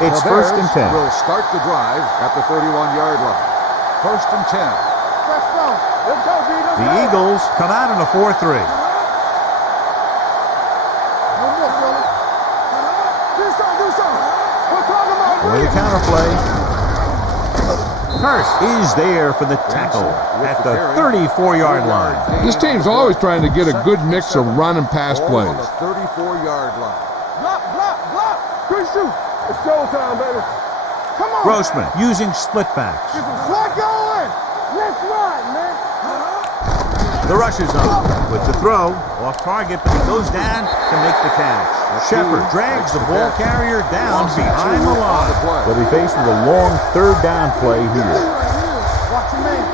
It's first and 10. Will start the drive at the 31-yard line. First and 10. The Eagles come out in a 4-3. With the counterplay. Hurst is there for the tackle at the 34-yard line. This team's always trying to get a good mix of run and pass plays. On the 34-yard line. Block. Good shoot. It's showtime, baby. Come on. Grossman using split backs. What going? Let's run, man. The rush is on with the throw. Off target, but he goes down to make the catch. Shepard drags the ball carrier down behind the line. But he faced with a long third down play here. Watch your man.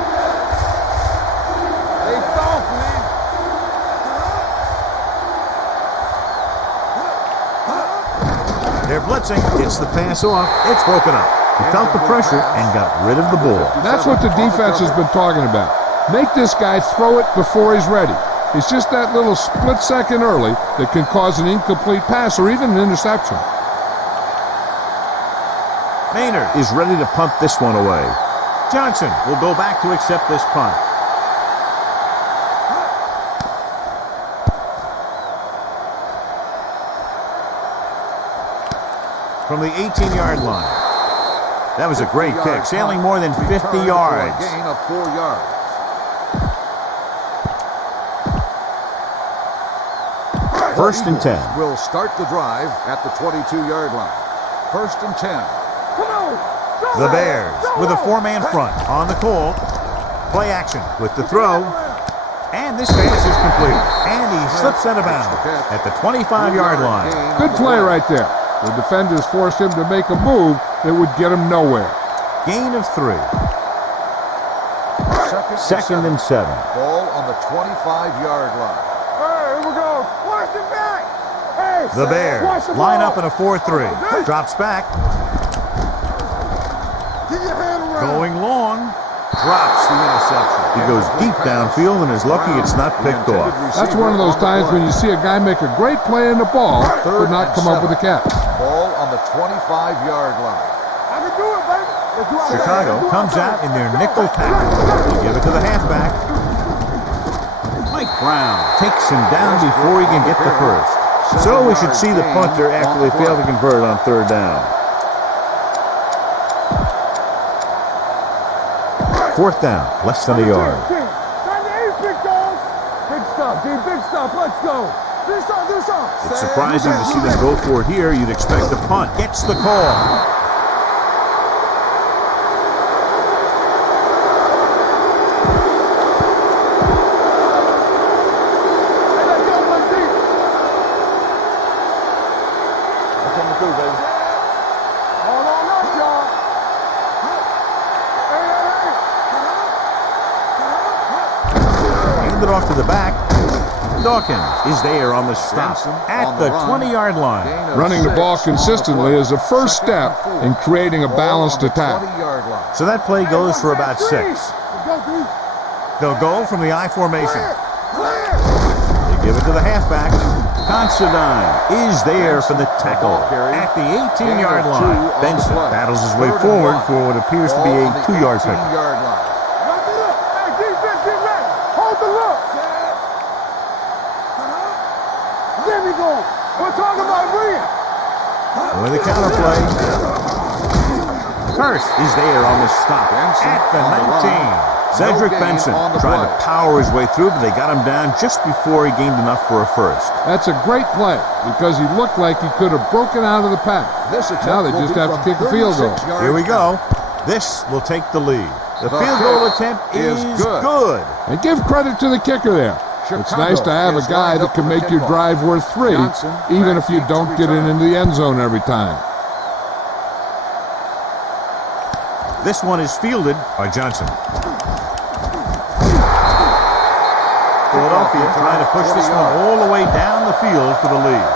Stay soft, man. They're blitzing. It's the pass off. It's broken up. He felt the pressure and got rid of the ball. That's what the defense has been talking about. Make this guy throw it before he's ready. It's just that little split second early that can cause an incomplete pass or even an interception. Maynard is ready to punt this one away. Johnson will go back to accept this punt. From the 18-yard line. That was a great kick, sailing more than 50 yards. Gain of 4 yards. First and 10. Will start the drive at the 22-yard line. First and 10. Come on. The Bears with a 4-man front on the call. Play action with the throw. And this pass is complete. And he slips out of bounds at the 25-yard line. Good play right there. The defenders forced him to make a move that would get him nowhere. Gain of 3. Second and 7. Ball on the 25-yard line. Hey, here we go. Watch it back. Hey, The Bears line up in a 4-3. Drops back. Get your hand around. Going long. Drops the interception. He goes deep downfield and is lucky it's not picked off. That's one of those times when you see a guy make a great play in the ball but not come up with a catch. Ball on the 25-yard line. I can do it, baby. Let's do our Chicago thing. comes out in their nickel package. They give it to the halfback. Mike Brown takes him down before he can get the first. So we should see the punter after they fail to convert on third down. Fourth down, less than a yard. Big dogs. Big stuff, D. Big stuff. Let's go. Do something. It's surprising to see them go for it here. You'd expect a punt. Gets the call. Off to the back. Dawkins is there on the stop at the 20-yard line. Running the ball consistently is a first step in creating a balanced attack. So that play goes for about 6. They'll go from the I formation. They give it to the halfback. Considine is there for the tackle at the 18-yard line. Benson battles his way forward for what appears to be a 2-yard pickup. With a counterplay. Hurst is there on the stop at the 19. Cedric Benson trying to power his way through, but they got him down just before he gained enough for a first. That's a great play because he looked like he could have broken out of the pack. Now they just have to kick a field goal. Here we go. This will take the lead. The field goal attempt is good. And give credit to the kicker there. It's nice to have a guy that can make your drive worth 3, even if you don't get it into the end zone every time. This one is fielded by Johnson. Philadelphia trying to push this one all the way down the field for the lead.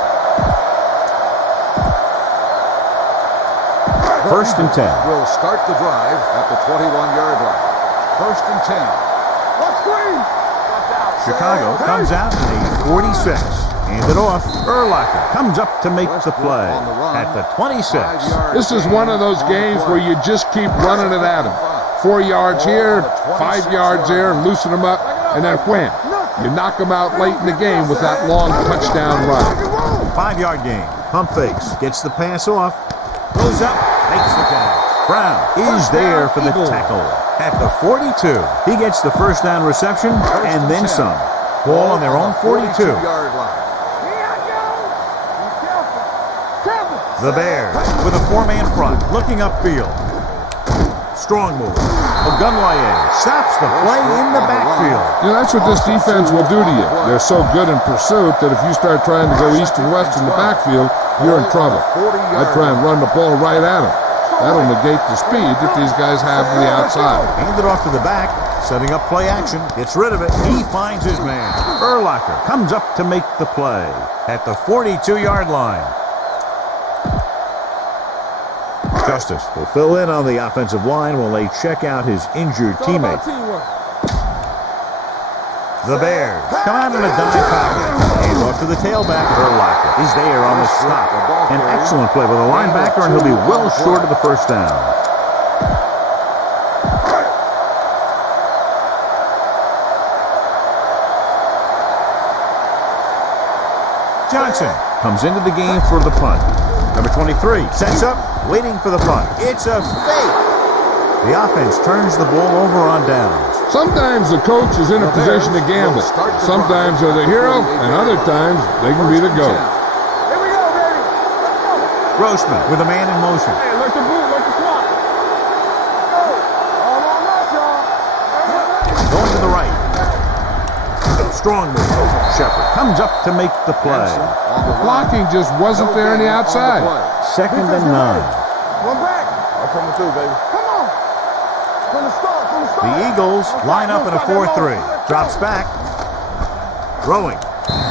First and 10. Will start the drive at the 21-yard line. First and 10. Chicago comes out in a 46. Hand it off. Urlacher comes up to make the play at the 26. This is one of those games where you just keep running it at him. 4 yards here, 5 yards there, loosen them up, and then wham. You knock them out late in the game with that long touchdown run. 5-yard gain. Pump fakes. Gets the pass off. Goes up. Makes the catch. Brown is there for the tackle. At the 42. He gets the first down reception and then some. Ball on their own 42-yard line. The Bears with a 4-man front, looking upfield. Strong move. Ogunwaye stops the play in the backfield. You know, that's what this defense will do to you. They're so good in pursuit that if you start trying to go east and west in the backfield, you're in trouble. I try and run the ball right at them. That'll negate the speed that these guys have to the outside. Hand it off to the back, setting up play action. Gets rid of it. He finds his man. Urlacher comes up to make the play at the 42-yard line. Justice will fill in on the offensive line while they check out his injured teammate. The Bears come out in a dime package. Hand off to the tailback. Urlacher is there on the stop. An excellent play with a linebacker, and he'll be well short of the first down. Johnson comes into the game for the punt. Number 23 sets up, waiting for the punt. It's a fake. The offense turns the ball over on downs. Sometimes the coach is in a position to gamble. Sometimes they're the hero, and other times they can be the GOAT. Here we go, baby. Let's go. Grossman with a man in motion. Hey, look the boot, look the swat. All on us, y'all. Going to the right. Strong move. Shepard comes up to make the play. The blocking just wasn't there on the outside. 2nd and 9. One back. I'm coming through, baby. Come on. From the start, from the start. The Eagles line up in a 4-3. Drops back. Throwing.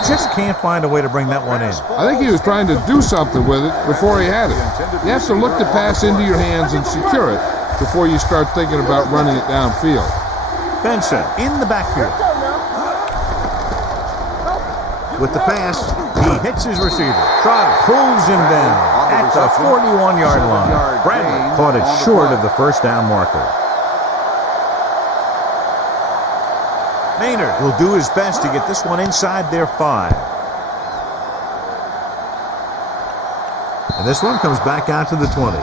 Just can't find a way to bring that one in. I think he was trying to do something with it before he had it. You have to look the pass into your hands and secure it before you start thinking about running it downfield. Benson in the backfield. With the pass, he hits his receiver. Trotter pulls him down at the 41-yard line. Bradley caught it short of the first down marker. Maynard will do his best to get this one inside their 5. And this one comes back out to the 20.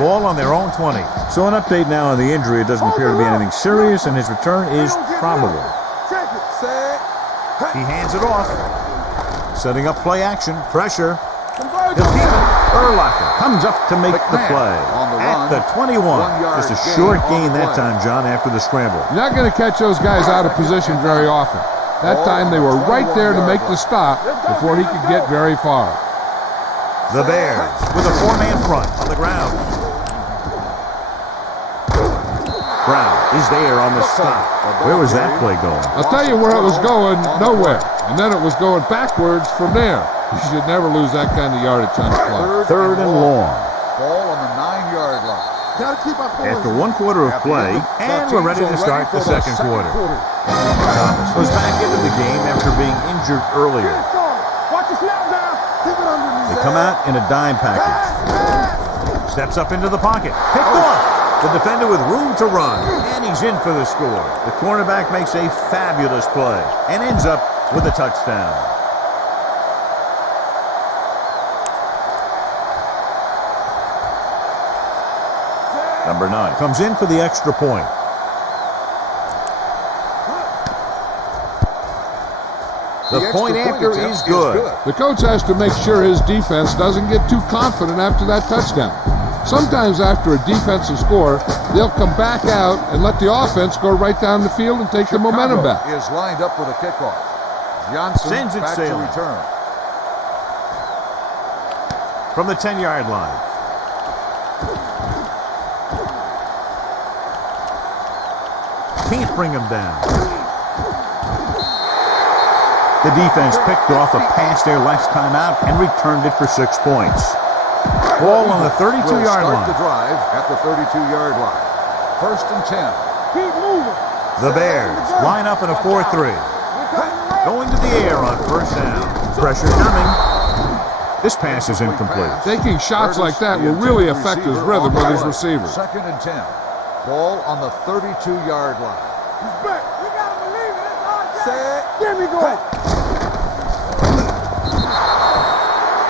Ball on their own 20. So an update now on the injury. It doesn't appear to be anything serious, and his return is probable. He hands it off. Setting up play action. Pressure. Urlacher comes up to make the play at the 21. Just a short gain that time, John, after the scramble. You're not going to catch those guys out of position very often. That time they were right there to make the stop before he could get very far. The Bears with a 4-man front on the ground. Brown is there on the stop. Where was that play going? I'll tell you where it was going, nowhere. And then it was going backwards from there. You should never lose that kind of yardage on a play. 3rd and long. Ball on the 9-yard line. After 1 quarter of play, and we're ready to start the second quarter. Thomas was back into the game after being injured earlier. Watch the snap down. They come out in a dime package. Steps up into the pocket. Picked off. The defender with room to run, and he's in for the score. The cornerback makes a fabulous play and ends up with a touchdown. Number 9 comes in for the extra point. The point after is good. The coach has to make sure his defense doesn't get too confident after that touchdown. Sometimes after a defensive score, they'll come back out and let the offense go right down the field and take the momentum back. Is lined up for the kickoff. Johnson sends it back sailing. to return. From the 10-yard line. Can't bring him down. The defense picked off a pass there last time out and returned it for 6 points. Ball on the 32-yard line. The drive at the 32-yard line. 1st and 10. Keep moving. The Bears line up in a 4-3. Going to the air on first down. Pressure coming. This pass is incomplete. Taking shots like that will really affect his rhythm with his receivers. 2nd and 10. Ball on the 32-yard line. He's back. We gotta believe it. It's our job. Set. Give me go.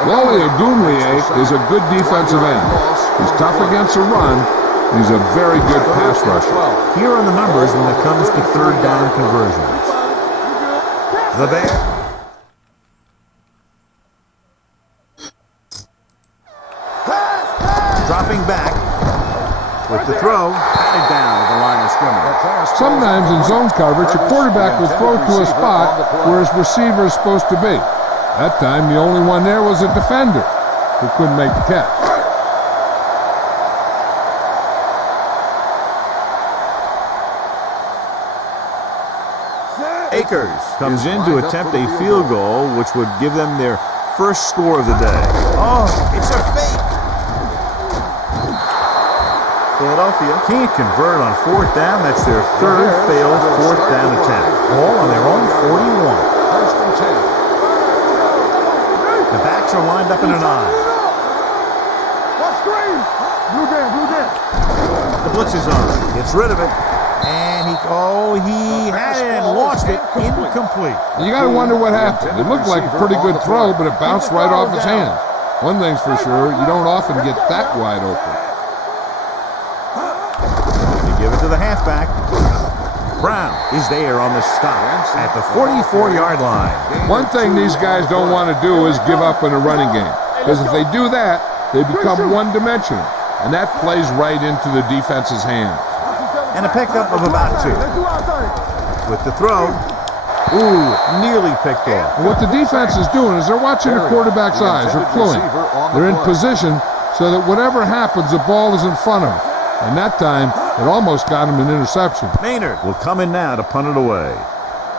Wally Ogunleye is a good defensive end. He's tough against the run. He's a very good pass rusher. Here are the numbers when it comes to third down conversions. The Bears. Dropping back with the throw, batted down at the line of scrimmage. Sometimes in zone coverage, a quarterback will throw to a spot where his receiver is supposed to be. That time, the only one there was a defender who couldn't make the catch. Akers comes in to attempt a field goal, which would give them their first score of the day. Oh, it's a fake. Philadelphia can't convert on fourth down. That's their third failed fourth down attempt. All on their own 41. 1st and 10. The backs are lined up in an eye. Watch screen. Blue down. The blitz is on. Gets rid of it. And he had it and lost it. Incomplete. You got to wonder what happened. It looked like a pretty good throw, but it bounced right off his hand. One thing's for sure, you don't often get that wide open. They give it to the halfback. Brown is there on the stop at the 44-yard line. One thing these guys don't want to do is give up in a running game. Because if they do that, they become one-dimensional. And that plays right into the defense's hands. And a pickup of about 2. With the throw. Ooh, nearly picked off. And what the defense is doing is they're watching the quarterback's eyes. They're cluing. They're in position so that whatever happens, the ball is in front of them. And that time, it almost got him an interception. Maynard will come in now to punt it away.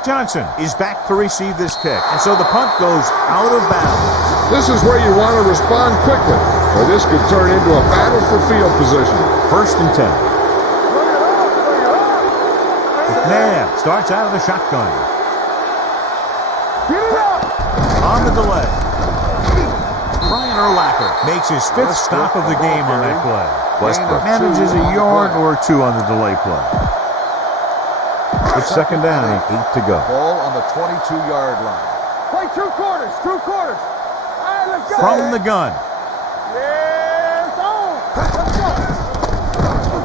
Johnson is back to receive this kick. And so the punt goes out of bounds. This is where you want to respond quickly, or this could turn into a battle for field position. 1st and 10. McNabb starts out of the shotgun. Get it up. On the delay. Brian Urlacher makes his 5th stop of the game on that play. Westbrook manages a yard or 2 on the delay play. It's 2nd down and 8 to go. Ball on the 22-yard line. Play 2 quarters. 2 quarters. All right, let's go. From the gun. Yeah, it's on. Let's go.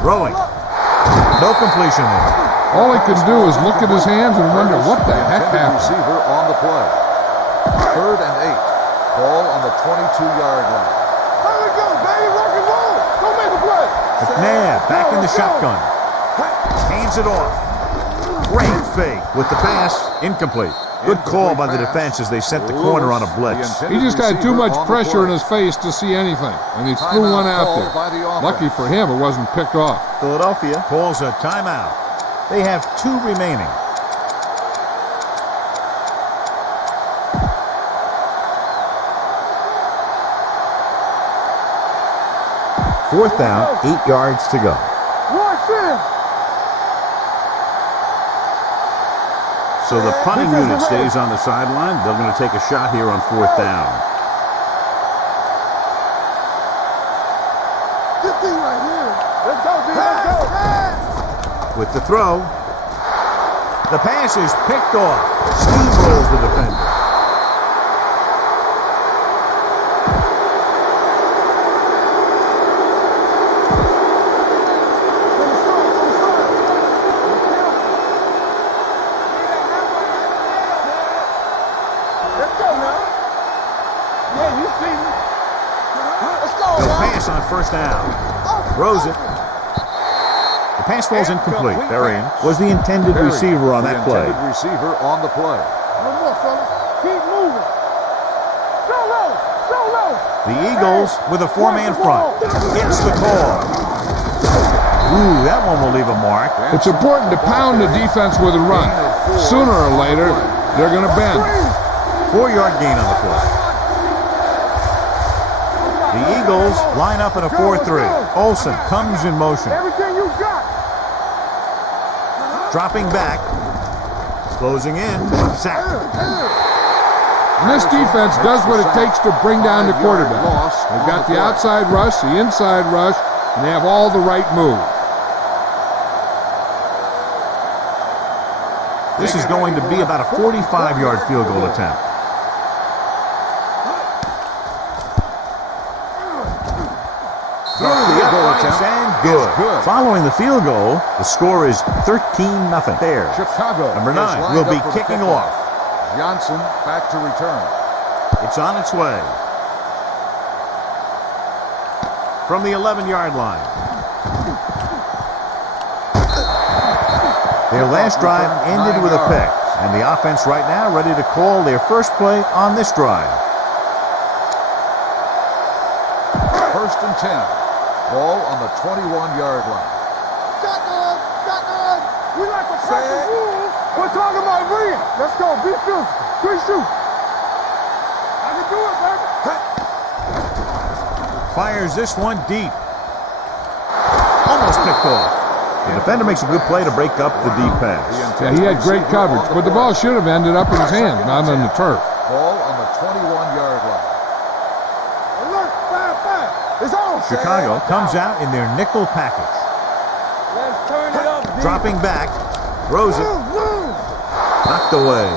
Throwing. No completion there. All he can do is look at his hands and wonder what the heck happened. Receiver on the play. 3rd and 8. Ball on the 22-yard line. Let it go, baby. Rock and roll. Don't make a play. McNabb back in the shotgun. Hands it off. Great fake with the pass. Incomplete. Good call by the defense as they sent the corner on a blitz. He just had too much pressure in his face to see anything, and he threw one out there. Lucky for him, it wasn't picked off. Philadelphia calls a timeout. They have 2 remaining. Fourth down, 8 yards to go. Watch it. So the punting unit stays on the sideline. They're going to take a shot here on 4th down. This thing right here. Let's go, dude. Let's go. With the throw. The pass is picked off. Steamrolls the defender. On 1st down. Throws it. The pass falls incomplete. Berrien was the intended receiver on that play. Receiver on the play. No more, fellas. Keep moving. Go low. Go low. The Eagles with a 4-man front. Gets the call. Ooh, that one will leave a mark. It's important to pound the defense with a run. Sooner or later, they're going to bend. 4-yard gain on the play. The Eagles line up in a 4-3. Olsen comes in motion. Everything you got. Dropping back. Closing in. Sack. And this defense does what it takes to bring down the quarterback. They've got the outside rush, the inside rush, and they have all the right moves. This is going to be about a 45-yard field goal attempt. Through the uprights and good. Following the field goal, the score is 13-0. There. Chicago. Number 9 will be kicking off. Johnson back to return. It's on its way. From the 11-yard line. Their last drive ended with a pick, and the offense right now ready to call their first play on this drive. 1st and 10. Ball on the 21-yard line. Shotgun. We like to practice rules. We're talking about reading. Let's go. Be physical. Good shoot. I can do it, baby. Fires this one deep. Almost picked off. The defender makes a good play to break up the deep pass. Yeah, he had great coverage, but the ball should have ended up in his hands, not on the turf. Ball on the 21-yard line. Alert, fire. It's on. Chicago comes out in their nickel package. Let's turn it up. Dropping back, throws it, knocked away.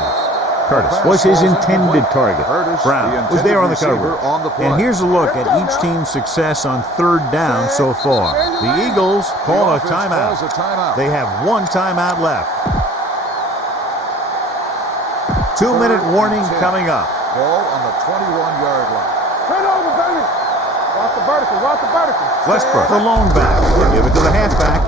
Curtis was his intended target. Brown was there on the cover. And here's a look at each team's success on 3rd down so far. The Eagles call a timeout. They have 1 timeout left. 2-minute warning coming up. Ball on the 21-yard line. Turn over, baby. Watch the vertical. Westbrook, the lone back. They give it to the halfback.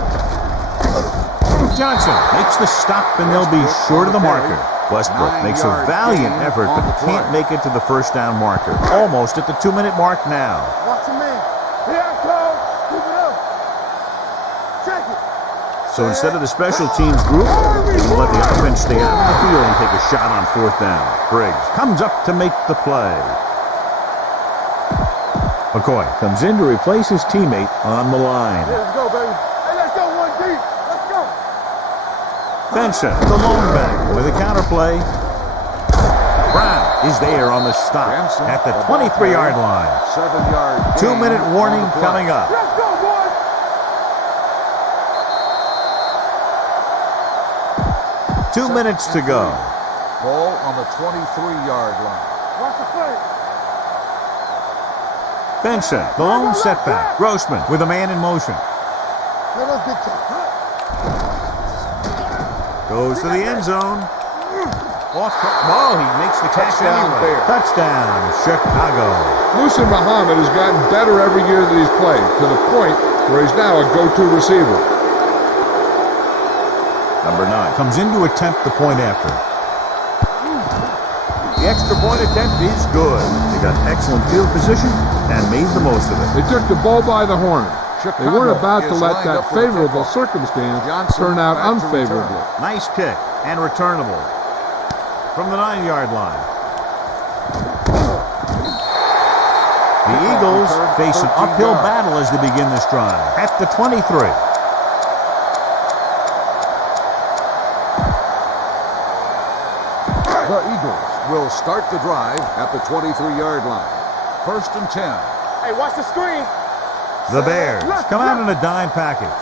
Johnson makes the stop, and they'll be short of the marker. Westbrook makes a valiant effort, but can't make it to the 1st down marker. Almost at the 2-minute mark now. Watch your man. Here I come. Keep it up. Check it. So instead of the special teams group, they're going to let the offense stay out on the field and take a shot on 4th down. Briggs comes up to make the play. McCoy comes in to replace his teammate on the line. Let's go, baby. Hey, let's go 1 deep. Let's go. Benson, the lone back with a counter play. Brown is there on the stop at the 23-yard line. 7-yard. 2-minute warning coming up. Let's go, boys. 2 minutes to go. Ball on the 23-yard line. Watch the play. Benson, the lone setback. Grossman with a man in motion. Let us get Goes to the end zone. He makes the catch anyway. Touchdown, Chicago. Musa Muhammad has gotten better every year that he's played, to the point where he's now a go-to receiver. Number 9 comes in to attempt the point after. The extra point attempt is good. They got excellent field position and made the most of it. They took the bull by the horn. They weren't about to is let lined that up for the favorable kickoff. circumstance Johnson turn out back to unfavorably. Nice kick and returnable from the 9-yard line. The Eagles face an uphill battle as they begin this drive at the 23. The Eagles will start the drive at the 23-yard line. 1st and 10. Hey, watch the screen. The Bears come out in a dime package.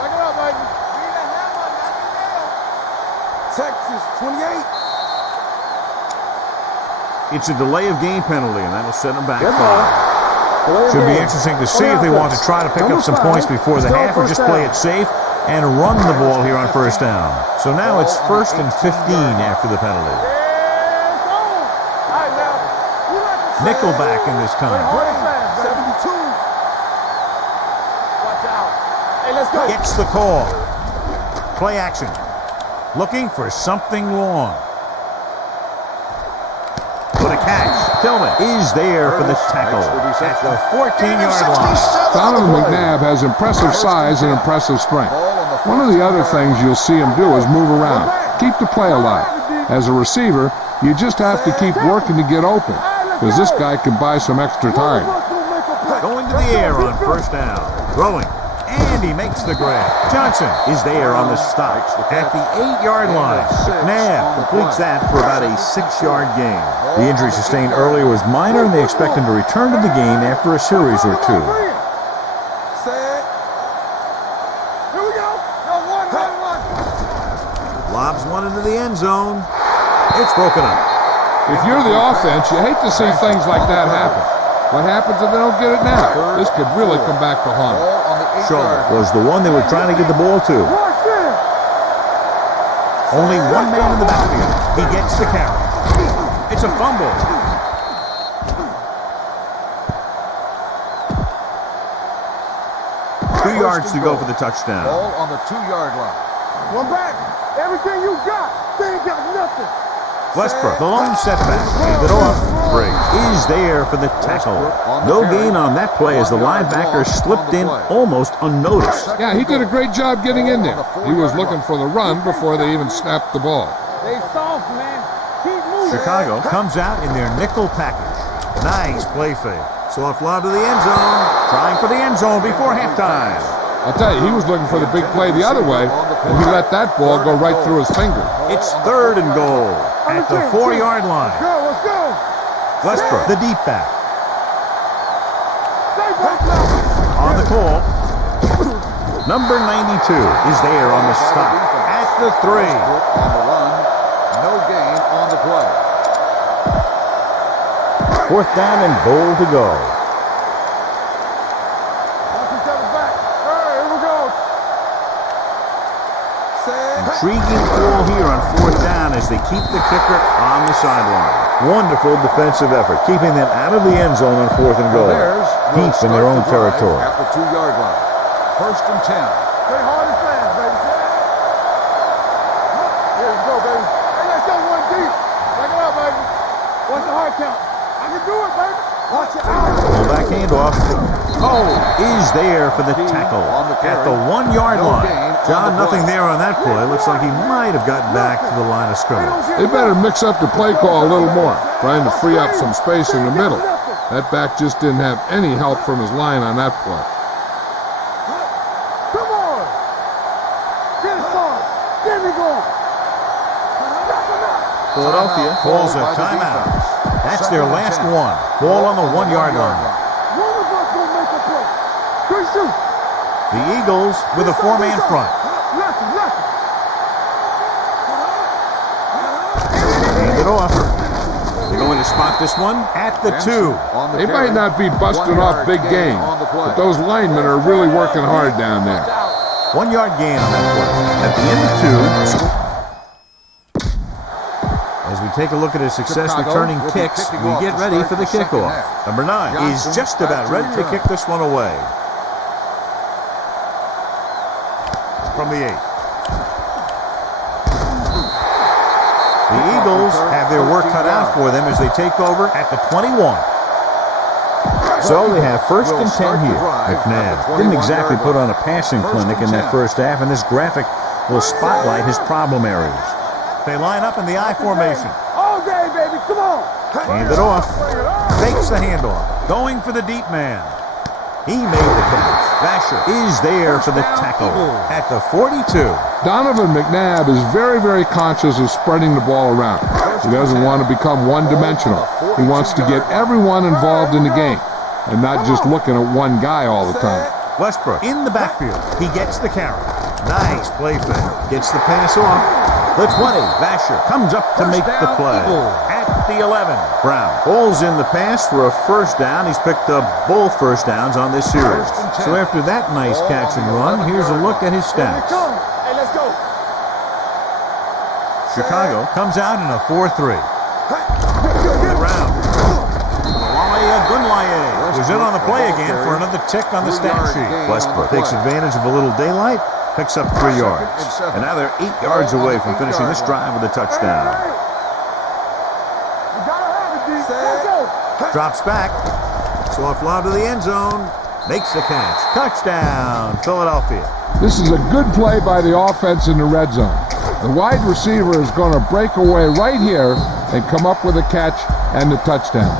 Check it out, baby. Need a hammer, knock it down. Texas, 28. It's a delay of game penalty, and that'll set them back 5. Should be interesting to see if they want to try to pick up some points before the half or just play it safe and run the ball here on 1st down. So now it's 1st and 15 after the penalty. Nickelback in this time. 72. Watch out. Hey, let's go. Gets the call. Play action. Looking for something long. What a catch. Tillman is there for the tackle at the 14-yard line. Donovan McNabb has impressive size and impressive strength. One of the other things you'll see him do is move around, keep the play alive. As a receiver, you just have to keep working to get open, because this guy can buy some extra time. Going to the air on 1st down. Throwing. And And he makes the grab. Johnson is there on the stop at the 8-yard line. McNabb completes that for about a 6-yard gain. The injury sustained earlier was minor, and they expect him to return to the game after a series or two. Lobs one into the end zone. It's broken up. If you're the offense, you hate to see things like that happen. What happens if they don't get it now? This could really come back to haunt them. Shaw was the one they were trying to get the ball to. Only one man in the backfield. He gets the carry. It's a fumble. Two yards to go for the touchdown. Ball on the 2-yard line. One back. Everything you got. They ain't got nothing. Westbrook, the lone setback, handed off. Briggs is there for the tackle. No gain on that play as the linebacker slipped in almost unnoticed. Yeah, he did a great job getting in there. He was looking for the run before they even snapped the ball. They soft, man. Keep moving. Chicago comes out in their nickel package. Nice play fake. Soft lob to the end zone. Trying for the end zone before halftime. I'll tell you, he was looking for the big play the other way, and he let that ball go right through his finger. It's 3rd and goal at the 4-yard line. Let's go. Westbrook, the deep back. On the call. Number 92 is there on the stop at the 3. On the run. No gain on the play. 4th down and goal to go. Intriguing call here on 4th down as they keep the kicker on the sideline. Wonderful defensive effort, keeping them out of the end zone on 4th and goal. Deep in their own territory. At the 2-yard line. 1st and 10. Play hard and fast, baby. Here we go, baby. Hey, let's go one deep. Back it up, baby. Watch the hard count. I can do it, baby. Watch it out. Fullback handoff. Is there for the tackle at the 1-yard line. John, nothing there on that play. Looks like he might have gotten back to the line of scrimmage. They better mix up the play call a little more, trying to free up some space in the middle. That back just didn't have any help from his line on that play. Come on. Get it on. Get me going. Philadelphia calls a timeout. That's their last one. Ball on the 1-yard line. One of us will make a play. Good shoot. The Eagles with a 4-man front. Hand it off. They're going to spot this one at the 2. They might not be busting off big gain, but those linemen are really working hard down there. 1-yard gain on that play. At the end of 2. As we take a look at his success returning kicks, we get ready for the kickoff. Number 9 is just about ready to kick this one away. From the 8. The Eagles have their work cut out for them as they take over at the 21. So they have 1st and 10 here. McNabb didn't exactly put on a passing clinic in that first half, and this graphic will spotlight his problem areas. They line up in the I formation. All day, baby. Come on. Hand it off. Fakes the handoff. Going for the deep man. He made the catch. Vasher is there for the tackle at the 42. Donovan McNabb is very, very conscious of spreading the ball around. He doesn't want to become one-dimensional. He wants to get everyone involved in the game and not just looking at one guy all the time. Westbrook in the backfield. He gets the carry. Nice play fake. Gets the pass off. The 20. Vasher comes up to make the play. At the 11. Brown pulls in the pass for a 1st down. He's picked up both 1st downs on this series. So after that nice catch and run, here's a look at his stats. Hey, let's go. Chicago comes out in a 4-3. Around. Gunlaye was in on the play again for another tick on the stat sheet. Westbrook takes advantage of a little daylight, picks up 3 yards. And now they're 8 yards away from finishing this drive with a touchdown. Drops back. Soft lob to the end zone. Makes the catch. Touchdown, Philadelphia. This is a good play by the offense in the red zone. The wide receiver is going to break away right here and come up with a catch and the touchdown.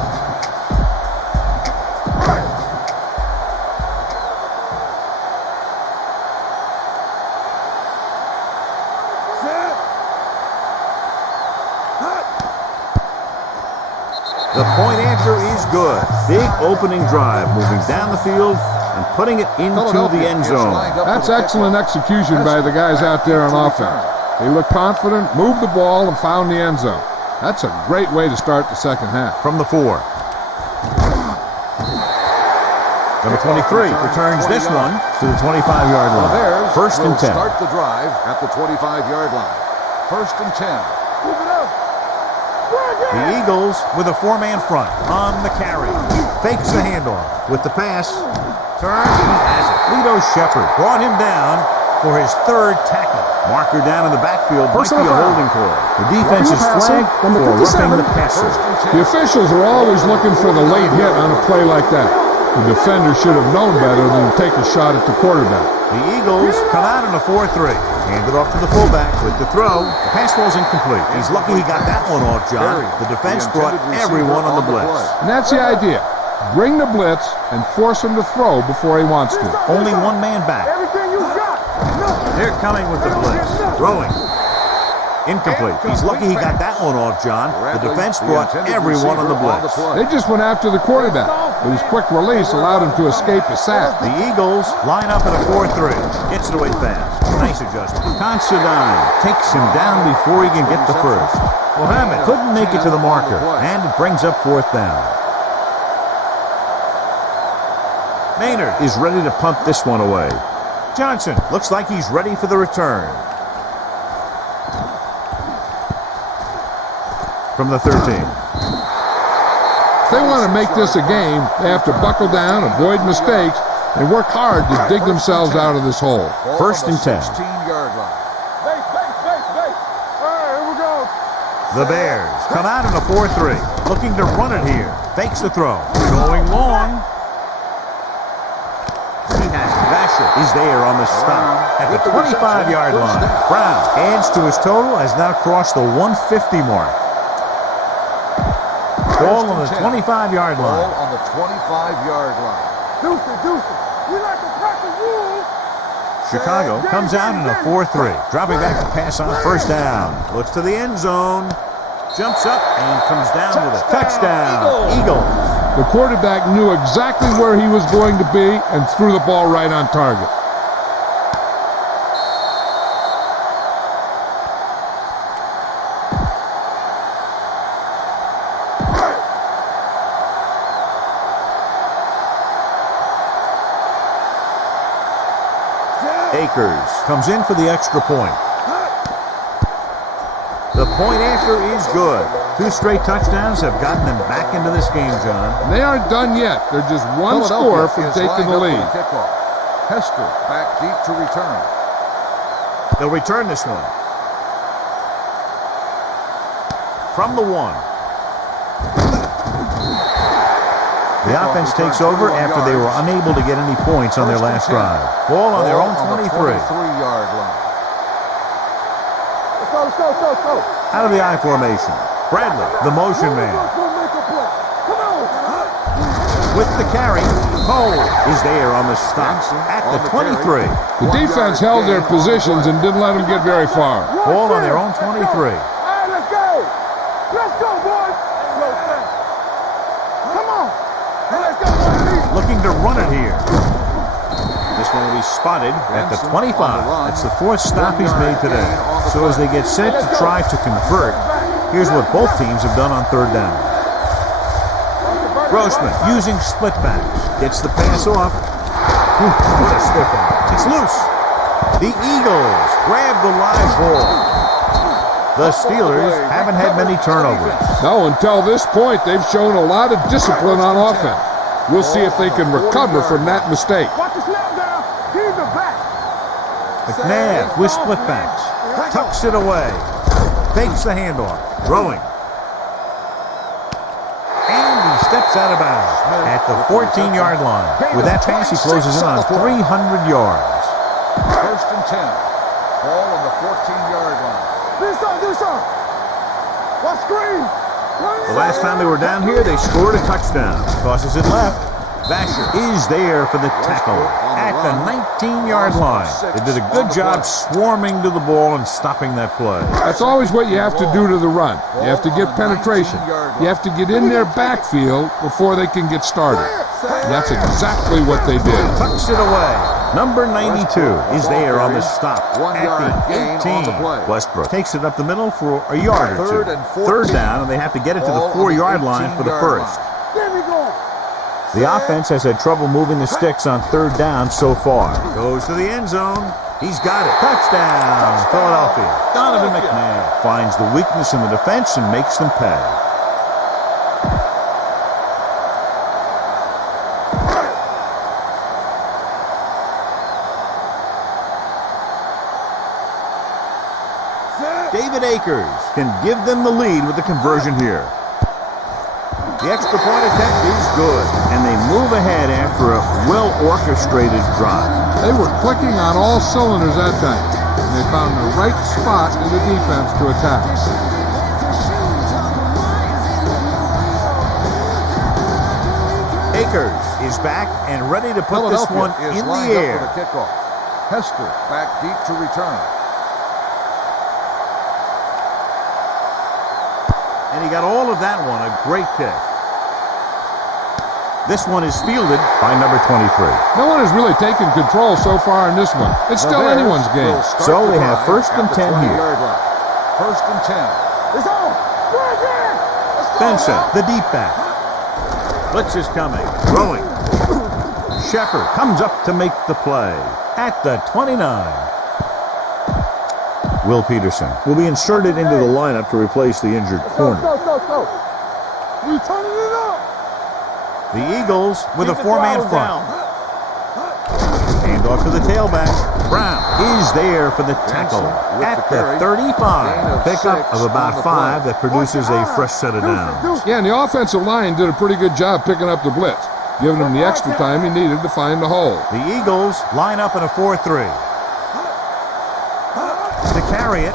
The point after is good. Big opening drive, moving down the field and putting it into the end zone. That's excellent execution by the guys out there on offense. They looked confident, moved the ball, and found the end zone. That's a great way to start the second half. From the 4. Number 23 returns this one to the 25-yard line. First and 10. Start the drive at the 25-yard line. First and 10. The Eagles with a 4-man front on the carry. Fakes the handoff with the pass. Turns and he has it. Lito Shepard brought him down for his 3rd tackle. Marker down in the backfield might be a holding call. The defense is flagged for roughing the passer. The officials are always looking for the late hit on a play like that. The defender should have known better than to take a shot at the quarterback. The Eagles come out in a 4-3. Hand it off to the fullback with the throw. The pass falls incomplete. He's lucky he got that one off, John. The defense brought everyone on the blitz. And that's the idea. Bring the blitz and force him to throw before he wants to. Only one man back. Everything you got. They're coming with the blitz. Throwing. Incomplete. He's lucky he got that one off, John. The defense brought everyone on the blitz. They just went after the quarterback, but his quick release allowed him to escape a sack. The Eagles line up in a 4-3. Gets it away fast. Nice adjustment. Considine takes him down before he can get the first. Mohammed couldn't make it to the marker, and it brings up 4th down. Maynard is ready to punt this one away. Johnson looks like he's ready for the return. From the 13. If they want to make this a game, they have to buckle down, avoid mistakes, and work hard to dig themselves out of this hole. First and 10. 16-yard line. Base. All right, here we go. The Bears come out in a 4-3, looking to run it here. Fakes the throw. Going long. He has it. Vasher is there on the stop at the 25-yard line. Brown adds to his total, has now crossed the 150 mark. Ball on the 25-yard line. Ball on the 25-yard line. Deuce it. We like to practice rules. Chicago comes out in a 4-3, dropping back to pass on first down. Looks to the end zone. Jumps up and comes down with a touchdown. Eagles. The quarterback knew exactly where he was going to be and threw the ball right on target. Akers comes in for the extra point. The point after is good. 2 straight touchdowns have gotten them back into this game, John. And they aren't done yet. They're just one score from taking the lead. Hester back deep to return. They'll return this one. From the 1. The offense takes over after they were unable to get any points on their last drive. Ball on their own 23. 23-yard line. Let's go. Out of the I formation. Bradley, the motion man. With the carry, Cole is there on the stop at the 23. The defense held their positions and didn't let them get very far. Ball on their own 23. All right, let's go. Let's go, boys. Come on. Let's go, boys. Looking to run it here. This one will be spotted at the 25. That's the 4th stop he's made today. So as they get set to try to convert, here's what both teams have done on 3rd down. Grossman using split backs. Gets the pass off. What a stiff one. It's loose. The Eagles grab the live ball. The Steelers haven't had many turnovers. No, until this point, they've shown a lot of discipline on offense. We'll see if they can recover from that mistake. Watch the snap down. He's the back. McNabb with split backs. Tucks it away. Fakes the handoff. Throwing. And he steps out of bounds at the 14-yard line. With that pass, he closes in on 300 yards. First and 10. Ball on the 14-yard line. Do something. Watch screen. The last time they were down here, they scored a touchdown. Tosses it left. Vasher is there for the tackle at the 19-yard line. They did a good job swarming to the ball and stopping that play. That's always what you have to do to the run. You have to get penetration. You have to get in their backfield before they can get started. And that's exactly what they did. Tucks it away. Number 92 is there on the stop at the 18. Westbrook takes it up the middle for a yard or two. Third down, and they have to get it to the 4-yard line for the first. The offense has had trouble moving the sticks on third down so far. Goes to the end zone. He's got it. Touchdown, Philadelphia. Donovan McNabb finds the weakness in the defense and makes them pay. David Akers can give them the lead with the conversion here. The extra point attempt is good, and they move ahead after a well-orchestrated drive. They were clicking on all cylinders that time, and they found the right spot in the defense to attack. Akers is back and ready to put this one in the air. For the kickoff. Hester back deep to return. And he got all of that one, a great kick. This one is fielded by number 23. No one has really taken control so far in this one. It's still anyone's game. So they have first and 10 here. First and 10. It's on. Benson, the deep back. Blitz is coming. Throwing. Shepard comes up to make the play at the 29. Will Peterson will be inserted into the lineup to replace the injured corner. Go. We turning it up. The Eagles with a 4-man front. Hand off to the tailback. Brown is there for the tackle at the 35. Pickup of about 5 that produces a fresh set of downs. Yeah, and the offensive line did a pretty good job picking up the blitz, giving him the extra time he needed to find the hole. The Eagles line up in a 4-3. To carry it,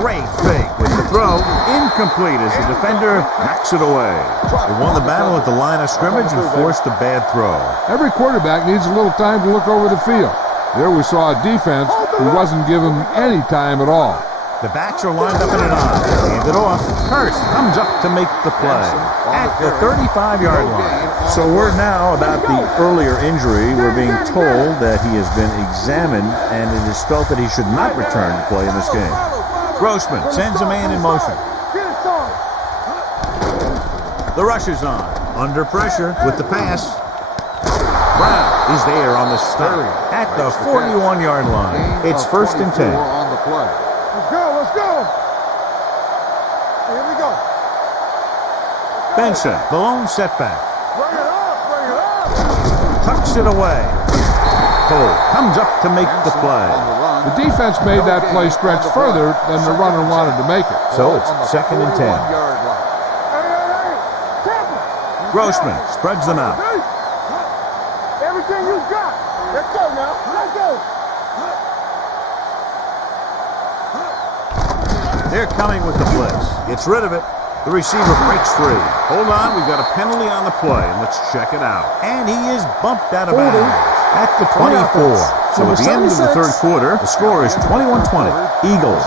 great fake with the throw, incomplete as the defender knocks it away. They won the battle at the line of scrimmage and forced a bad throw. Every quarterback needs a little time to look over the field. There we saw a defense who wasn't given any time at all. The backs are lined up in an eye. Hand it off. Hurst comes up to make the play at the 35-yard line. So word now about the earlier injury. We're being told that he has been examined and it is felt that he should not return to play in this game. Grossman sends a man in motion. The rush is on. Under pressure with the pass. Brown is there on the stop at the 41-yard line. It's first and 10. On the play. Let's go. Here we go. Benson, the lone setback. Bring it up. Tucks it away. Cole comes up to make the play. The defense made that play stretch further than the runner wanted to make it. So it's second and 10. Grossman spreads them out. Everything you got. Let's go now. Let's go. They're coming with the blitz. Gets rid of it. The receiver breaks free. Hold on, we've got a penalty on the play, and let's check it out. And he is bumped out of bounds at the 24. So at the end of the third quarter, the score is 21-20. Eagles.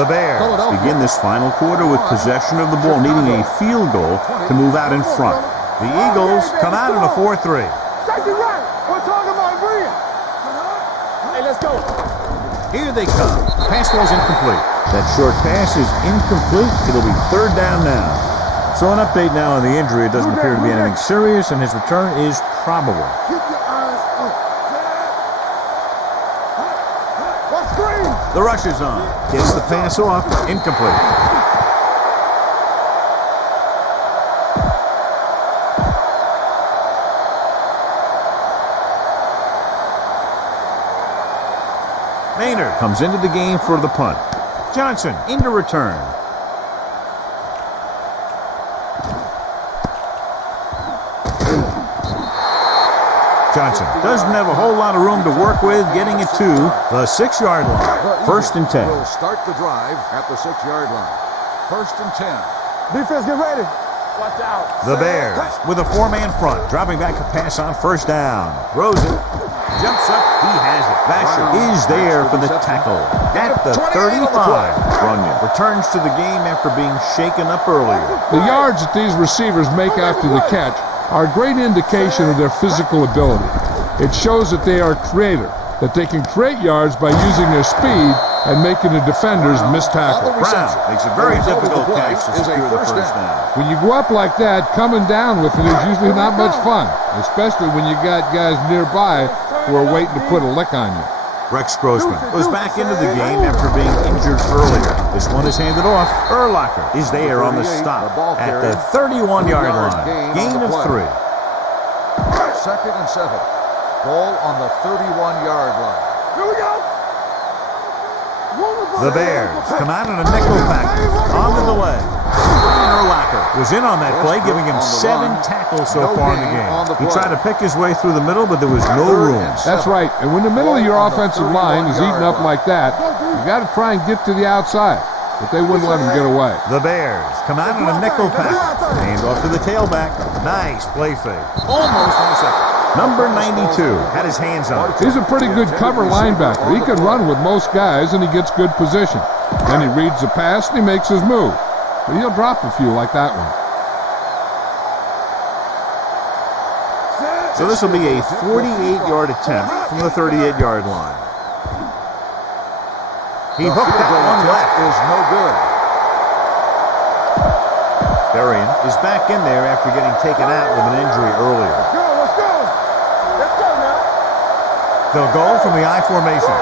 The Bears begin this final quarter with possession of the ball, needing a field goal to move out in front. The Eagles come out in a 4-3. Safety right. We're talking about Brian. Hey, let's go. Here they come. Pass ball's incomplete. That short pass is incomplete. It'll be third down now. So an update now on the injury. It doesn't appear to be anything serious, and his return is probable. Keep your eyes up. What's green? The rush is on. Gets the pass off. Incomplete. Maynard comes into the game for the punt. Johnson into return. Johnson doesn't have a whole lot of room to work with, getting it to the 6-yard line. First and 10. Will start the drive at the 6-yard line. First and 10. Defense, get ready. Watch out. The Bears with a 4-man front, dropping back a pass on first down. Throws it. Jumps up, he has it. Basher is there for the tackle. At the 35, Runyon returns to the game after being shaken up earlier. The yards that these receivers make after the catch are a great indication of their physical ability. It shows that they are creative, that they can create yards by using their speed and making the defenders miss tackle. Brown makes a very difficult catch to secure the first down. When you go up like that, coming down with it is usually not much fun, especially when you got guys nearby who are waiting to put a lick on you. Rex Grossman goes back into the game after being injured earlier. This one is handed off. Urlacher is there on the stop at the 31-yard line. Gain of 3. 2nd and 7. Ball on the 31-yard line. Here we go. The Bears come out in a nickel package onto the leg. Brian Urlacher was in on that play, giving him 7 tackles so far in the game. He tried to pick his way through the middle, but there was no room. That's right. And when the middle of your offensive line is eaten up like that, you got to try and get to the outside. But they wouldn't let him get away. The Bears come out in a nickel package. Hand off to the tailback. Nice play fake. Almost intercepted. Number 92 had his hands on it. He's a pretty good cover linebacker. He can run with most guys, and he gets good position. Then he reads the pass, and he makes his move. But he'll drop a few like that one. So this will be a 48-yard attempt from the 38-yard line. He hooked that one left. Is no good. Berrien is back in there after getting taken out with an injury earlier. Let's go. Let's go now. They'll go from the I formation.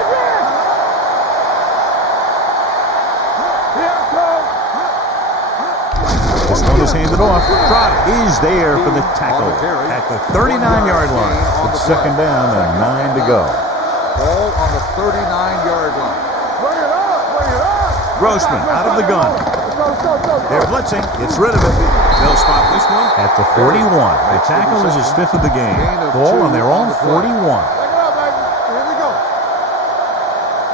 This one is handed off. Trot is there for the tackle at the 39-yard line. It's 2nd down and 9 to go. Ball on the 39-yard line. Bring it up. Grossman out of the gun. They're blitzing. Gets rid of it. They'll spot this one at the 41. The tackle is his 5th of the game. Ball on their own 41. Take it up, baby. Here we go.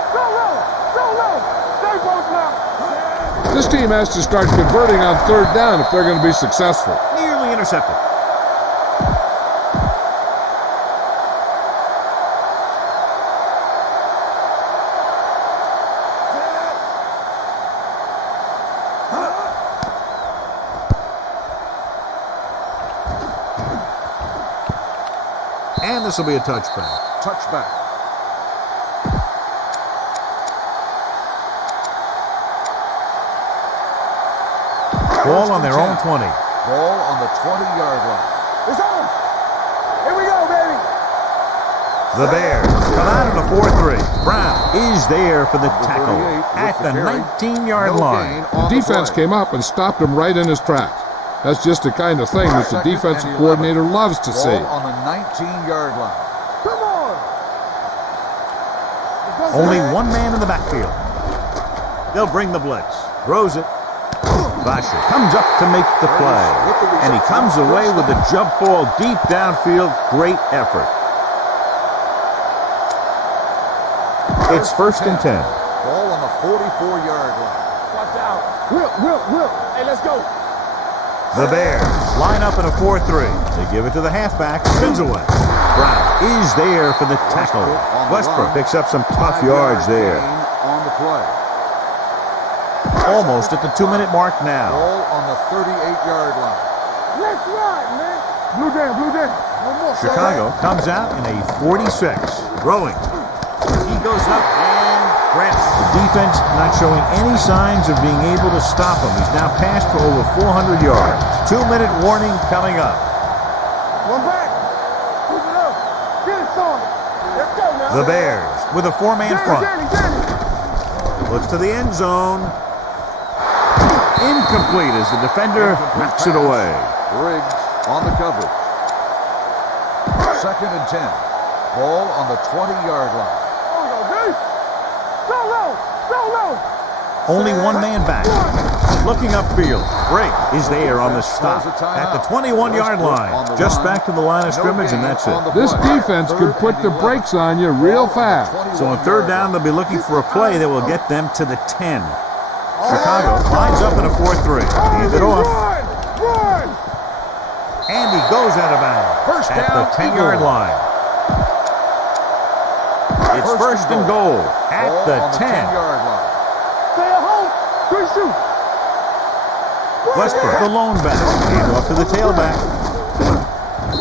Go low. Stay both now. This team has to start converting on 3rd down if they're going to be successful. Nearly intercepted. And this will be a touchback. Touchback. Ball on their own 20. Ball on the 20-yard line. It's on. Here we go, baby. The Bears come out in a 4-3. Brown is there for the tackle at the 19-yard line. The defense came up and stopped him right in his tracks. That's just the kind of thing that the defensive coordinator loves to see. Ball on the 19-yard line. Come on. Only one man in the backfield. They'll bring the blitz. Throws it. Basher comes up to make the play. And he comes away with the jump ball deep downfield. Great effort. It's 1st and 10. Ball on the 44-yard line. Watch out. Whip. Hey, let's go. The Bears line up in a 4-3. They give it to the halfback. Spins away. Brown is there for the tackle. Westbrook picks up some tough yards there. On the play. Almost at the 2-minute mark now. Ball on the 38-yard line. Let's ride, man. Blue jam. One more. Chicago comes out in a 46. Throwing. He goes up and grabs. The defense not showing any signs of being able to stop him. He's now passed for over 400 yards. 2-minute warning coming up. One back. Push it up. Get it started. Let's go now. The Bears with a 4-man front. Looks to the end zone. Incomplete as the defender knocks it away. Briggs on the coverage. 2nd and 10. Ball on the 20-yard line. Go low. Only one man back. Looking upfield. Brake is there on the stop at the 21-yard line. Just back to the line of scrimmage, and that's it. This defense can put the brakes on you real fast. So on 3rd down, they'll be looking for a play that will get them to the 10. Chicago lines up in a 4-3. Hands it off. Run. And he goes out of bounds First at down, the 10-yard line. It's first and goal at the 10. 10-yard line. Stay at home. Good shoot. Westbrook, the lone back, came off to the tailback.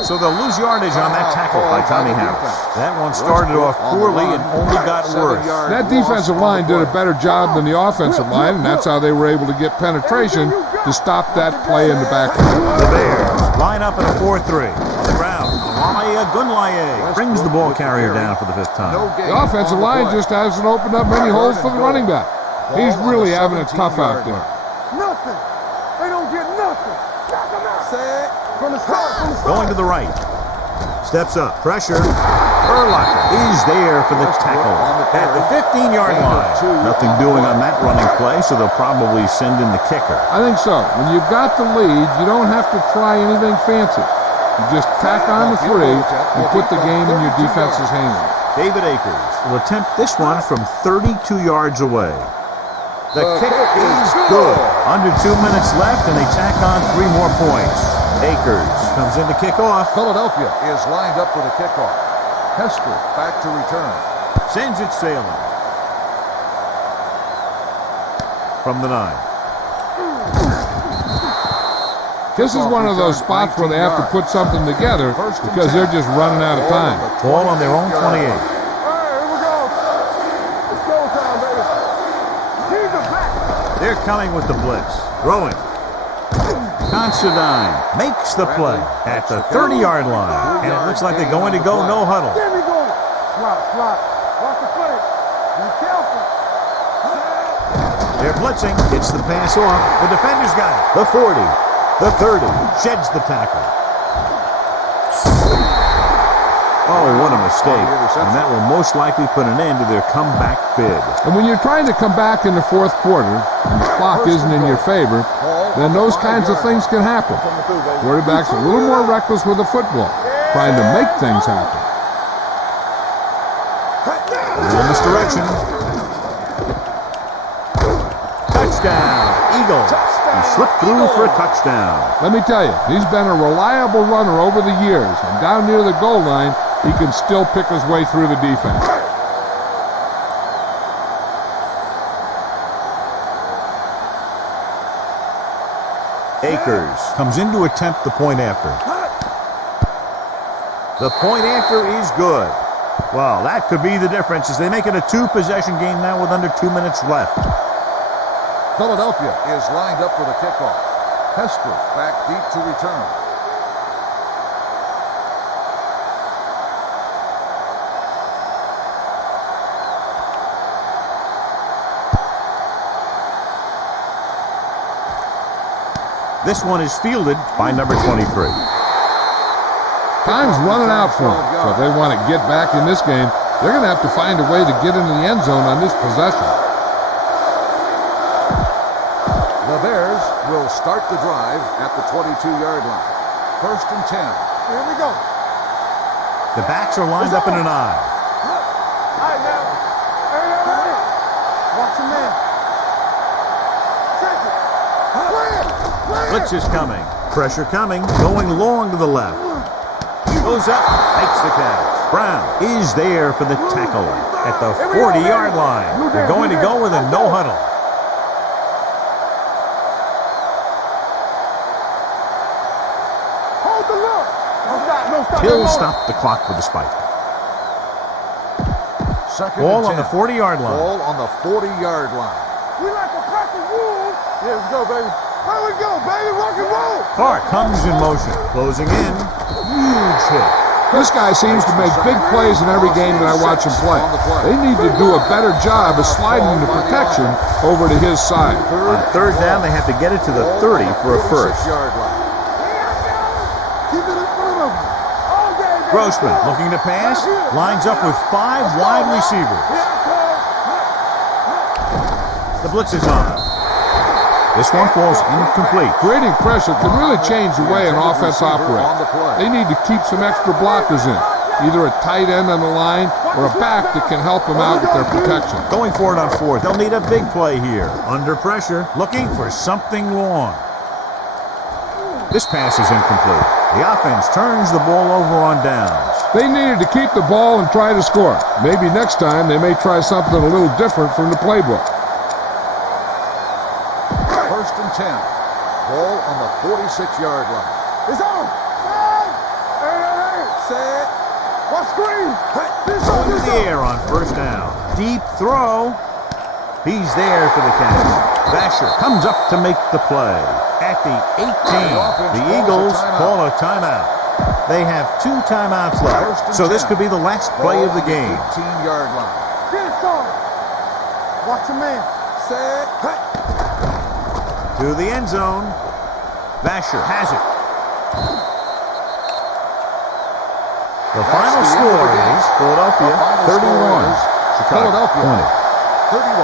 So they'll lose yardage on that tackle by Tommy Harris. That one started off poorly and only got worse. That defensive line did a better job than the offensive line, and that's how they were able to get penetration to stop that play in the backfield. The Bears line up in a 4-3. On the ground, Alaya Gunlaye brings the ball carrier down for the 5th time. The offensive line just hasn't opened up many holes for the running back. He's really having it tough out there. Nothing. They don't get nothing. Knock them out. From the start. Going to the right. Steps up. Pressure. Urlacher is there for the tackle at the 15-yard line. Nothing doing on that running play, so they'll probably send in the kicker. I think so. When you've got the lead, you don't have to try anything fancy. You just tack on the 3 and put the game in your defense's hands. David Akers will attempt this one from 32 yards away. The kick is good. Under 2 minutes left, and they tack on 3 more points. Akers comes in to kick off. Philadelphia is lined up for the kickoff. Hester back to return. Sends it sailing. From the 9. This is one of those spots where they have to put something together because they're just running out of time. Ball on their own 28. All right, here we go. It's showtime, baby. He's the back. They're coming with the blitz. Throwing. Considine makes the play at the 30-yard line. And it looks like they're going to go no huddle. There we go. Slot. Watch the play. Be careful. They're blitzing. Gets the pass off. The defender's got it. The 40. The 30. Sheds the tackle. Oh, what a mistake. And that will most likely put an end to their comeback bid. And when you're trying to come back in the 4th quarter and the clock isn't in your favor, then those kinds of things can happen. Quarterback's a little more reckless with the football, trying to make things happen. In this direction. Touchdown, Eagles. He slipped through for a touchdown. Let me tell you, he's been a reliable runner over the years, and down near the goal line, he can still pick his way through the defense. Akers comes in to attempt the point after. The point after is good. Well, that could be the difference as they make it a 2-possession game now with under 2 minutes left. Philadelphia is lined up for the kickoff. Hester back deep to return. This one is fielded by number 23. Time's running out for them, so if they want to get back in this game, they're going to have to find a way to get into the end zone on this possession. The Bears will start the drive at the 22-yard line. 1st and 10. Here we go. The backs are lined up in an I. All right, now. Hey. Watch your man. Check it. Blitz is coming. Pressure coming. Going long to the left. Goes up. Makes the catch. Brown is there for the tackle at the 40-yard line. They're going to go with a no huddle. Hold the look. No stop. He'll stop the clock with a spike. Ball on the 40-yard line. Ball on the 40-yard line. We like to practice rules. Yeah, let's go, baby. There we go, baby. Rock and roll. Clark comes in motion. Closing in. Huge hit. This guy seems to make big plays in every game that I watch him play. They need to do a better job of sliding the protection over to his side. On 3rd down, they have to get it to the 30 for a first. Keep it in front of him. All day, baby. Grossman looking to pass. Lines up with 5 wide receivers. The blitz is on. This one falls incomplete. Creating pressure can really change the way an offense operates. They need to keep some extra blockers in, either a tight end on the line or a back that can help them out with their protection. Going for it on 4th. They'll need a big play here. Under pressure, looking for something long. This pass is incomplete. The offense turns the ball over on downs. They needed to keep the ball and try to score. Maybe next time they may try something a little different from the playbook. 1st and 10. Ball on the 46-yard line. It's on. Hey. Set. Watch screen. Going to the air on 1st down. Deep throw. He's there for the catch. Vasher comes up to make the play. At the 18, the Eagles call a timeout. They have 2 timeouts left, so this could be the last play of the game. 18-yard line. Get it on. Watch your man. Set. To the end zone. Vasher has it. The final score is Philadelphia 31, Chicago 20. 31,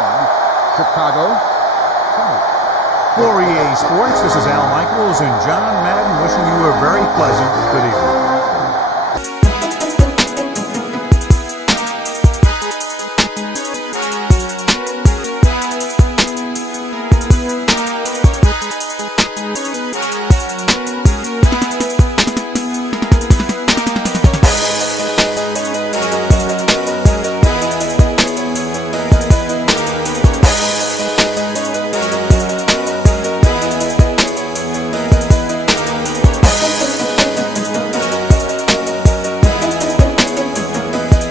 Chicago 20. For EA Sports, this is Al Michaels and John Madden wishing you a very pleasant good evening.